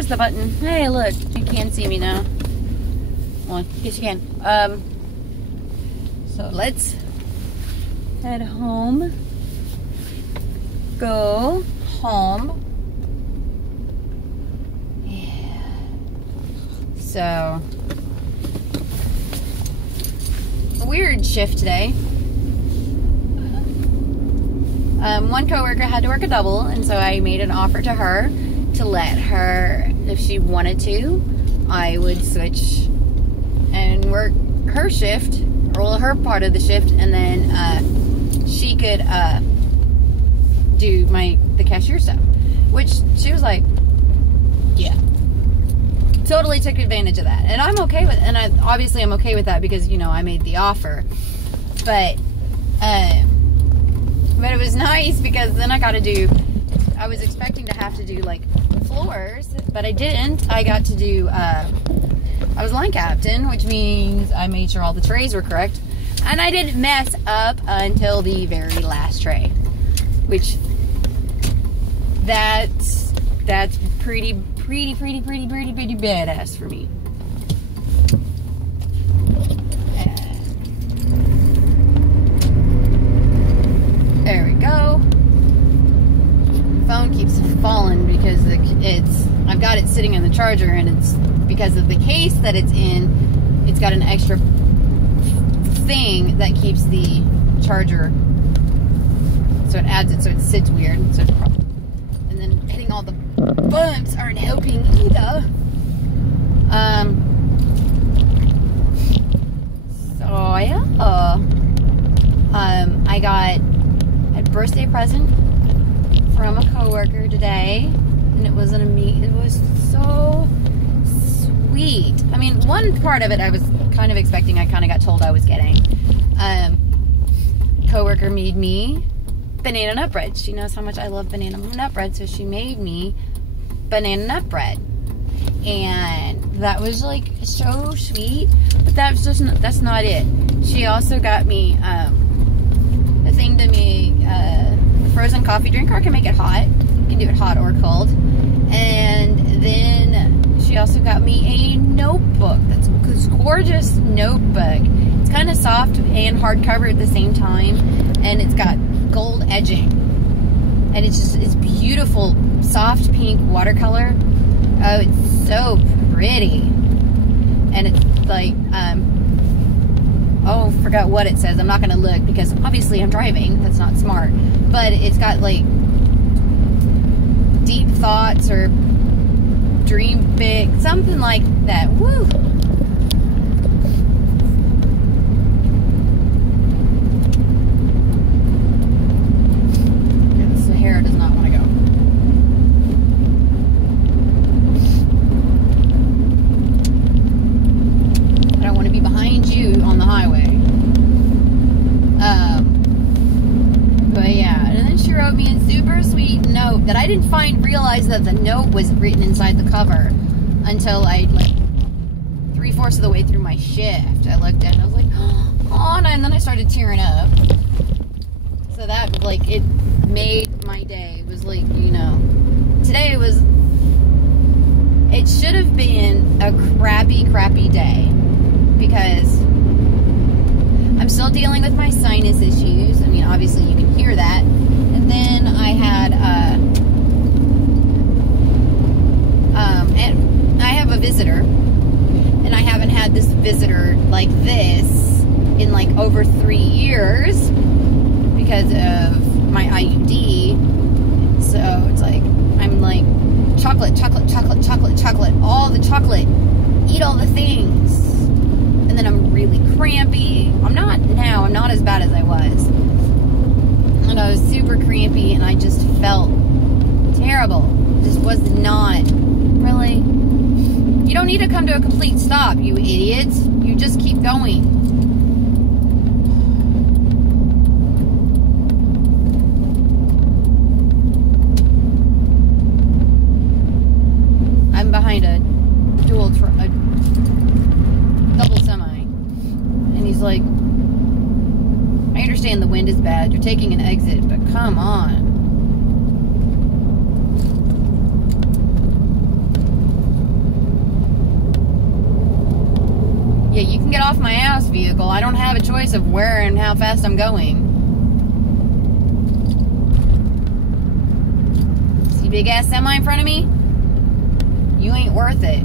there's the button. Hey, look, you can see me now. Well, yes you can. So let's head home. Go home. Yeah. So, a weird shift today. One coworker had to work a double, and so I made an offer to her to let her, if she wanted to, I would switch and work her shift, or her part of the shift, and then she could do the cashier stuff. Which she was like, yeah. Totally took advantage of that. And I'm okay with, and obviously I'm okay with that because, you know, I made the offer. But it was nice because then I was expecting to have to do like floors, but I didn't. I got to do, I was line captain, which means I made sure all the trays were correct. And I didn't mess up until the very last tray, which that's pretty badass for me. There we go. Phone keeps falling because I've got it sitting in the charger, and it's because of the case that it's in. It's got an extra thing that keeps the charger, so it adds it so it sits weird. So it's probably, and then hitting all the bumps aren't helping either. So yeah, I got a birthday present from a coworker today, and it was it was so sweet. I mean, one part of it I was kind of expecting. I kind of got told I was getting. Coworker made me banana nut bread. She knows how much I love banana nut bread, so she made me banana nut bread, and that was like so sweet. But that's not it. She also got me a thing to make a frozen coffee drink, or I can make it hot. You can do it hot or cold. And then she also got me a notebook. That's a gorgeous notebook. It's kind of soft and hardcover at the same time, and it's got gold edging, and it's beautiful, soft pink watercolor. Oh, it's so pretty. And it's like, oh, forgot what it says. I'm not gonna look because obviously I'm driving. That's not smart. But it's got like deep thoughts or dream big, something like that. Woo! The hair does not want to go. I don't want to be behind you on the highway. But yeah, and then she wrote me a super sweet note that I didn't realize that the note was written inside the cover until I, like, 3/4 of the way through my shift. I looked at it and I was like, oh, and then I started tearing up. So that, like, it made my day. It was like, you know, today it should have been a crappy day because I'm still dealing with my sinus issues. I mean, obviously you can hear that. And then I had, and I have a visitor, and I haven't had this visitor like this in like over 3 years because of my IUD. So it's like, I'm like, chocolate, all the chocolate, eat all the things. And then I'm really crampy. I'm not as bad as I was. And I was super crampy, and I just felt terrible. Just was not really. You don't need to come to a complete stop, you idiots. You just keep going. I'm behind a double semi, and he's like, I understand the wind is bad, you're taking an exit, but come on. off my ass vehicle. I don't have a choice of where and how fast I'm going. See big ass semi in front of me? You ain't worth it.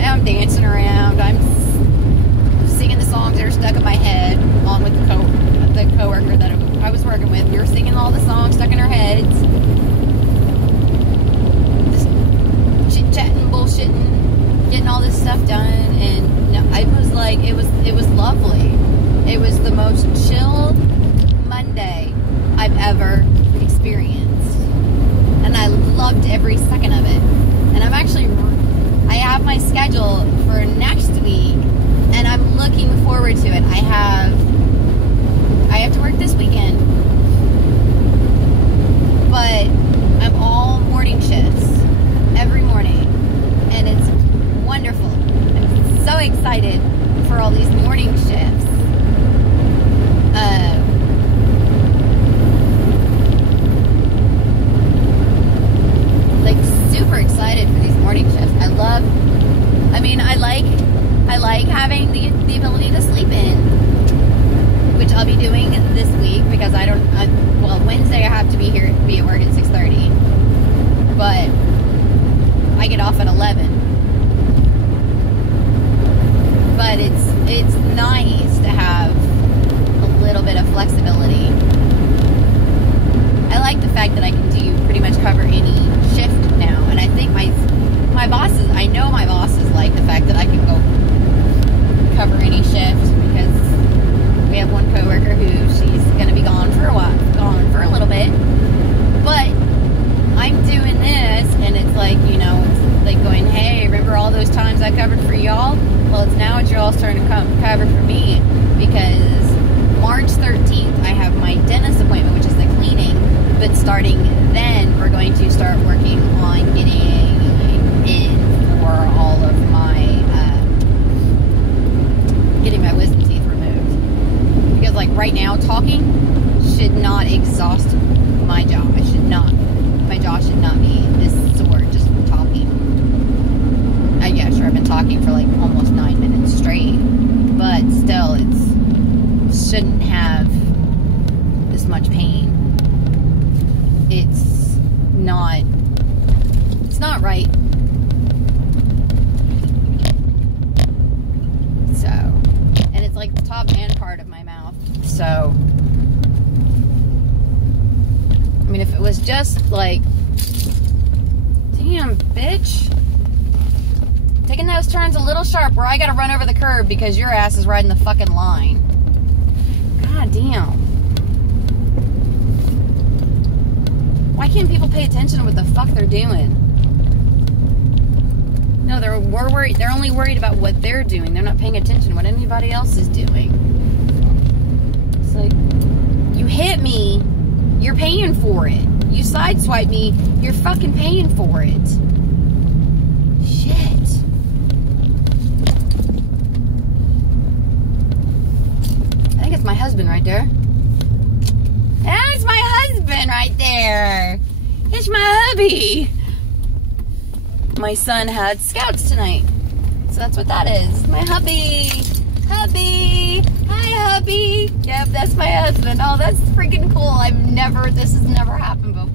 I'm dancing around. I'm singing the songs that are stuck in my head, along with the coworker that I was working with. We were singing all the songs stuck in our heads, just chit chatting, bullshitting, getting all this stuff done, and I was like, it was lovely. It was the most chill Monday I've ever experienced, and I loved every second of it. And I have my schedule for next week, and I'm looking forward to it. I have to work this weekend, but I'm all morning shifts every morning, and it's wonderful. I'm so excited for all these morning shifts. Super excited for these morning shifts. I like having the ability to sleep in, which I'll be doing this week because Wednesday I have to be at work at 6:30, but I get off at 11. But it's nice to have a little bit of flexibility. I like the fact that I can pretty much cover any shift now, and I think my bosses, I know my bosses like the fact that I can go cover any shift, because we have one coworker who she's going to be gone for a little bit, but I'm doing this, and it's like, it's like going, hey, remember all those times I covered for y'all? Well, it's y'all's turn to cover for me, because March 13th I have my dentist appointment, which is the cleaning, but starting then we're going to start working on getting in for all of getting my wisdom teeth removed, because right now talking should not exhaust my jaw. My jaw should not be this sore just from talking. Yeah, sure, I've been talking for almost 9 minutes straight, but still, it shouldn't have this much pain. It's not right. So, and it's the top and part of my mouth. So, I mean, if it was just damn, bitch, taking those turns a little sharp where I gotta run over the curb because your ass is riding the fucking line. God damn. Why can't people pay attention to what the fuck they're doing? No, they're only worried about what they're doing. They're not paying attention to what anybody else is doing. It's like, you hit me, you're paying for it. You sideswipe me, you're fucking paying for it. Shit. it's my husband right there. That's my husband right there. It's my hubby. My son had scouts tonight. So that's what that is. My hubby. Hubby. Hi, hubby. Yep, that's my husband. Oh, that's freaking cool. This has never happened before.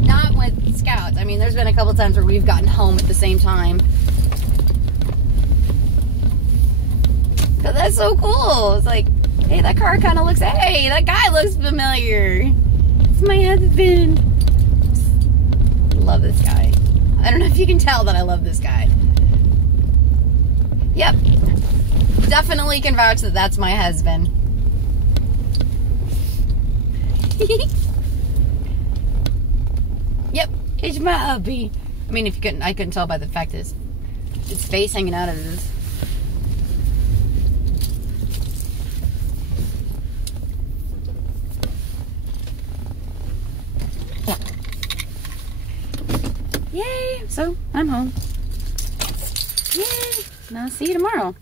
Not with scouts. I mean, there's been a couple times where we've gotten home at the same time. But that's so cool. It's like, hey, that car kind of looks, hey, that guy looks familiar. It's my husband. Love this guy. I don't know if you can tell that I love this guy. Yep. Definitely can vouch that that's my husband. Yep, it's my hubby. I mean, if you couldn't, I couldn't tell by the fact that his face hanging out of his. Yay! So I'm home. Yay! And I'll see you tomorrow.